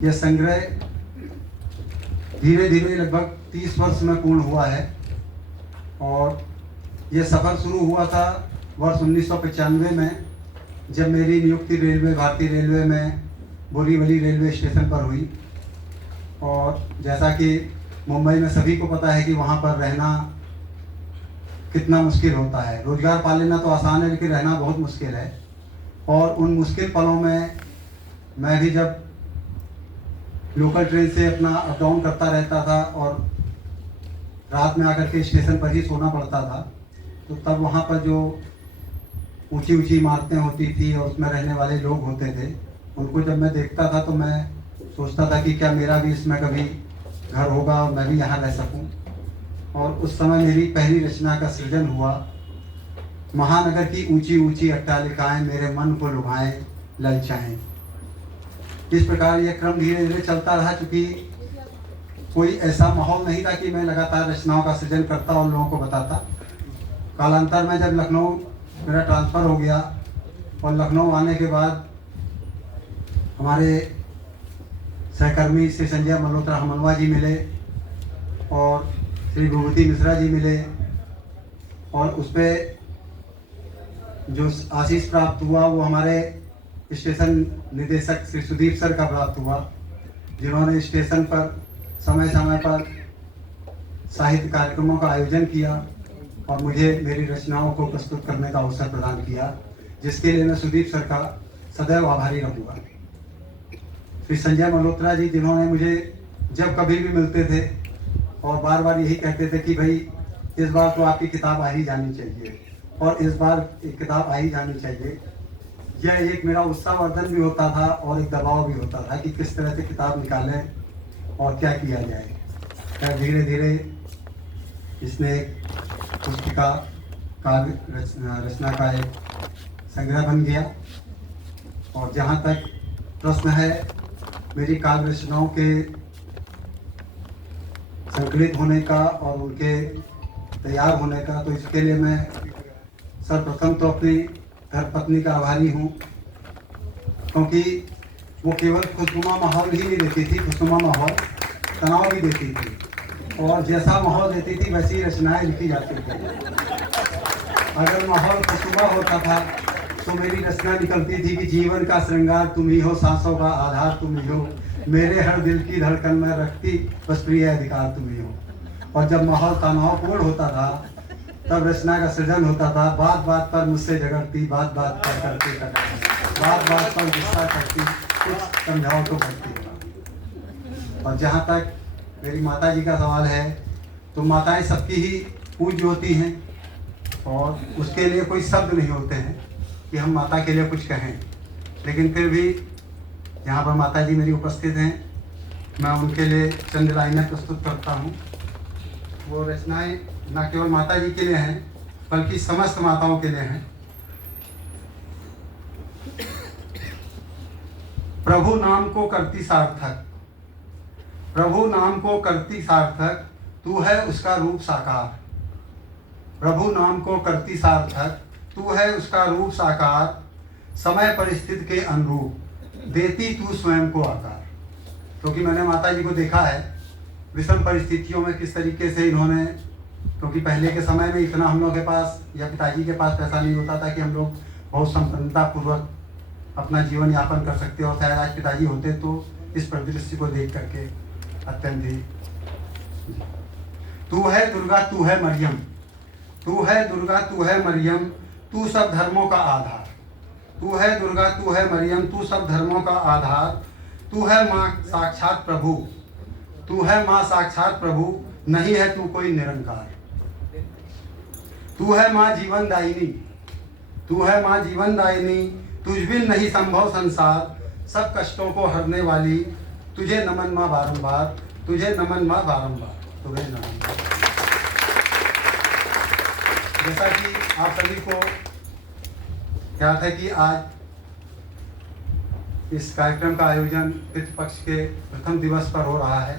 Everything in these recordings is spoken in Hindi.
यह संग्रह धीरे धीरे लगभग 30 वर्ष में पूर्ण हुआ है और यह सफ़र शुरू हुआ था वर्ष 1995 में, जब मेरी नियुक्ति भारतीय रेलवे में बोरीवली रेलवे स्टेशन पर हुई। और जैसा कि मुंबई में सभी को पता है कि वहाँ पर रहना कितना मुश्किल होता है। रोज़गार पा लेना तो आसान है, लेकिन रहना बहुत मुश्किल है। और उन मुश्किल पलों में मैं भी जब लोकल ट्रेन से अपना अप डाउन करता रहता था और रात में आकर के स्टेशन पर ही सोना पड़ता था, तो तब वहाँ पर जो ऊंची ऊंची इमारतें होती थी और उसमें रहने वाले लोग होते थे, उनको जब मैं देखता था तो मैं सोचता था कि क्या मेरा भी इसमें कभी घर होगा और मैं भी यहाँ रह सकूँ। और उस समय मेरी पहली रचना का सृजन हुआ, महानगर की ऊंची ऊंची अट्टालिकाएं मेरे मन को लुभाएं ललचाएं। इस प्रकार यह क्रम धीरे धीरे चलता रहा, क्योंकि कोई ऐसा माहौल नहीं था कि मैं लगातार रचनाओं का सृजन करता और लोगों को बताता। कालांतर में जब लखनऊ मेरा ट्रांसफ़र हो गया और लखनऊ आने के बाद हमारे सहकर्मी श्री संजय मल्होत्रा हमनवा जी मिले और श्री विभूति मिश्रा जी मिले, और उस पर जो आशीष प्राप्त हुआ वो हमारे स्टेशन निदेशक श्री सुदीप सर का प्राप्त हुआ, जिन्होंने स्टेशन पर समय समय पर साहित्य कार्यक्रमों का आयोजन किया और मुझे मेरी रचनाओं को प्रस्तुत करने का अवसर प्रदान किया, जिसके लिए मैं सुदीप सर का सदैव आभारी रहूँगा। श्री संजय मल्होत्रा जी, जिन्होंने मुझे जब कभी भी मिलते थे और बार बार यही कहते थे कि भाई इस बार तो आपकी किताब आ ही जानी चाहिए और इस बार एक किताब आ ही जानी चाहिए। यह एक मेरा उत्साहवर्धन भी होता था और एक दबाव भी होता था कि किस तरह से किताब निकालें और क्या किया जाए। धीरे धीरे इसने एक पुस्तिका काव्य रचना का एक संग्रह बन गया। और जहाँ तक प्रश्न है मेरी काव्य रचनाओं के संकलित होने का और उनके तैयार होने का, तो इसके लिए मैं सर्वप्रथम तो अपनी धर्मपत्नी का आभारी हूँ, क्योंकि वो केवल खुशनुमा माहौल ही नहीं देती थी, खुशनुमा माहौल तनाव भी देती थी, और जैसा माहौल देती थी वैसी रचनाएं लिखी जाती थी। अगर माहौल खुशनुमा होता था तो मेरी रचना निकलती थी कि जीवन का श्रृंगार तुम ही हो, सांसों का आधार तुम ही हो, मेरे हर दिल की धड़कन में रखती बस प्रिय अधिकार तुम ही हो। और जब माहौल तनावपूर्ण होता था तब रचना का सृजन होता था। बात बात पर मुझसे झगड़ती, बात बात पर करती, बात बात पर गुस्सा करती, कुछ समझाओ तो करती। और जहाँ तक मेरी माता जी का सवाल है, तो माताएं सबकी ही पूज्य होती हैं और उसके लिए कोई शब्द नहीं होते हैं कि हम माता के लिए कुछ कहें, लेकिन फिर भी यहाँ पर माता जी मेरी उपस्थित हैं, मैं उनके लिए चंद लाइनें प्रस्तुत करता हूँ। वो रचनाएं न केवल माता जी के लिए हैं बल्कि समस्त माताओं के लिए हैं। प्रभु नाम को करती सार्थक, प्रभु नाम को करती सार्थक, तू है उसका रूप साकार। प्रभु नाम को करती सार्थक, तू है उसका रूप साकार, समय परिस्थिति के अनुरूप देती तू स्वयं को आकार। क्योंकि मैंने माता जी को देखा है विषम परिस्थितियों में किस तरीके से इन्होंने, क्योंकि पहले के समय में इतना हम लोग के पास या पिताजी के पास पैसा नहीं होता था कि हम लोग बहुत संपन्नतापूर्वक अपना जीवन यापन कर सकते, और शायद आज पिताजी होते तो इस परिदृश्य को देख करके अत्यंत ही। तू है दुर्गा तू है मरियम, तू है दुर्गा तू है मरियम, तू सब धर्मों का आधार। तू है दुर्गा तू है मरियम, तू सब धर्मों का आधार, तू है माँ साक्षात प्रभु, तू है माँ साक्षात प्रभु, नहीं है तू कोई निरंकार। तू है माँ जीवन दायिनी, तू है माँ जीवन दायिनी, तुझ बिन नहीं संभव संसार, सब कष्टों को हरने वाली, तुझे नमन माँ बारंबार, तुझे नमन माँ बारंबार, तुझे नमन। जैसा कि आप सभी को याद है कि आज इस कार्यक्रम का आयोजन पितृपक्ष के प्रथम दिवस पर हो रहा है।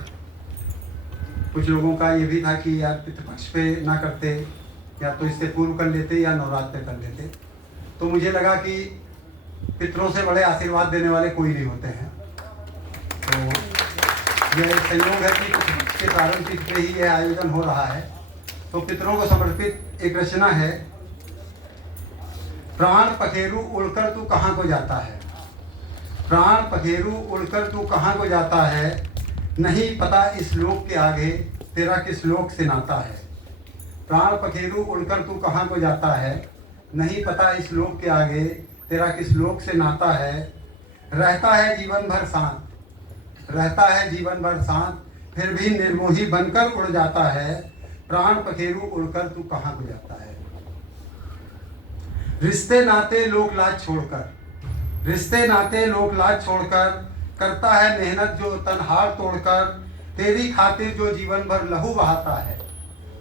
कुछ लोगों का ये भी था कि यार पितृपक्ष पे ना करते, या तो इससे पूर्व कर लेते या नवरात्र कर लेते। तो मुझे लगा कि पितरों से बड़े आशीर्वाद देने वाले कोई नहीं होते हैं, तो यह संयोग है कि के प्रारंभ तिथि पे ही यह आयोजन हो रहा है। तो पितरों को समर्पित एक रचना है। प्राण पखेरु उड़कर तू कहाँ को जाता है, प्राण पखेरु उड़कर तू कहाँ को जाता है, नहीं पता इस लोक के आगे तेरा किस लोक से नाता है। प्राण पखेरु उड़कर तू कहाँ को जाता है, नहीं पता इस लोक के आगे तेरा किस लोक से नाता है। रहता है जीवन भर साथ, रहता है जीवन भर साथ, फिर भी निर्मोही बनकर उड़ जाता है। प्राण पखेरु उड़कर तू कहाँ को जाता है। रिश्ते नाते लोक लाज छोड़कर, रिश्ते नाते लोक लाज छोड़कर, करता है मेहनत जो तनहार तोड़कर। तेरी खातिर जो जीवन भर लहू बहाता है,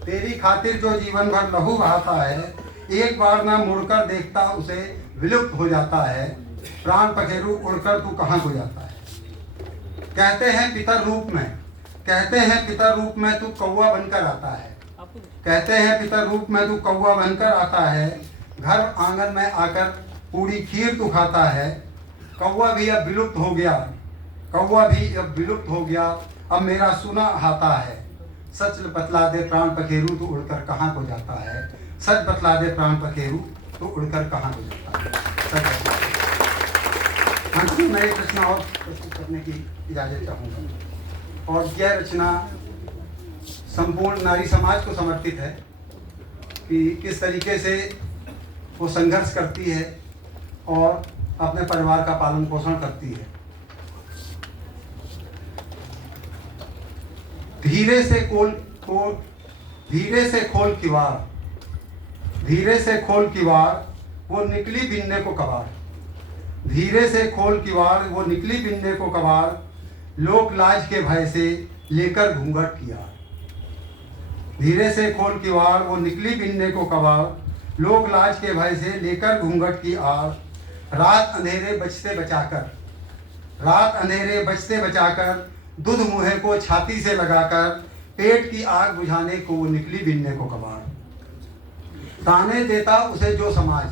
तेरी खातिर जो जीवन भर लहू बहाता है, एक बार ना मुड़कर देखता उसे विलुप्त हो जाता है। प्राण पखेरु उड़कर तू कहाँ को जाता है। कहते हैं पितर रूप में, कहते हैं पितर रूप में तू कौवा बनकर आता है, कहते हैं पितर रूप में तू कौवा बनकर आता है। घर आंगन में आकर पूरी खीर तू खाता है। कौवा भी अब विलुप्त हो गया, कौवा भी अब विलुप्त हो गया, अब मेरा सुना आता है। सच बतला दे प्राण पखेरु तू उड़कर कहाँ को जाता है, सच बतला दे प्राण पखेरु तू उड़कर कहाँ को जाता है। सच बतला दे। अंत में मैं एक रचना और प्रस्तुत करने की इजाज़त चाहूँगा, और यह रचना संपूर्ण नारी समाज को समर्पित है कि किस तरीके से वो संघर्ष करती है और अपने परिवार का पालन पोषण करती है। धीरे से धीरे से खोल किवाड़, धीरे से खोल किवाड़, वो निकली बिनने को कबाड़। धीरे से खोल किवाड़, वो निकली बिनने को कबाड़, लोक लाज के भय से लेकर घूंघट किया। धीरे से खोल किवाड़, वो निकली बिनने को कबाड़, लोक लाज के भय से लेकर घूंघट की आड़। रात अंधेरे बचते बचाकर, रात अंधेरे बचते बचाकर, दूध मुँह को छाती से लगाकर, पेट की आग बुझाने को वो निकली बिनने को कबाड़। ताने देता उसे जो समाज,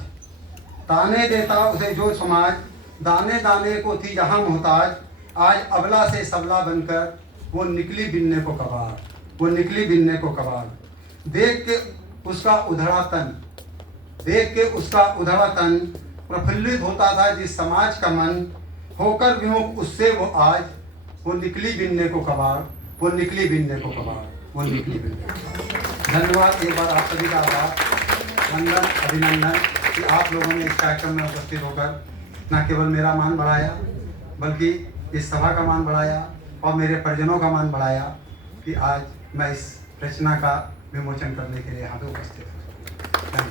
ताने देता उसे जो समाज, दाने दाने को थी जहाँ मोहताज, आज अबला से सबला बनकर वो निकली बिनने को कबाड़, वो निकली बिनने को कबाड़। देख के उसका उधड़ा तन, देख के उसका उधड़ा तन, प्रफुल्लित होता था जिस समाज का मन, होकर विमुख उससे वो आज, वो निकली बिनने को कबाड़, वो निकली बिनने को कबाड़, वो निकली बिनने को कबाड़। धन्यवाद। एक बार आप सभी का आभार, वंदन, अभिनंदन कि आप लोगों ने इस कार्यक्रम में उपस्थित होकर न केवल मेरा मान बढ़ाया बल्कि इस सभा का मान बढ़ाया और मेरे परिजनों का मान बढ़ाया कि आज मैं इस रचना का विमोचन करने के लिए यहाँ पे उपस्थित हूँ।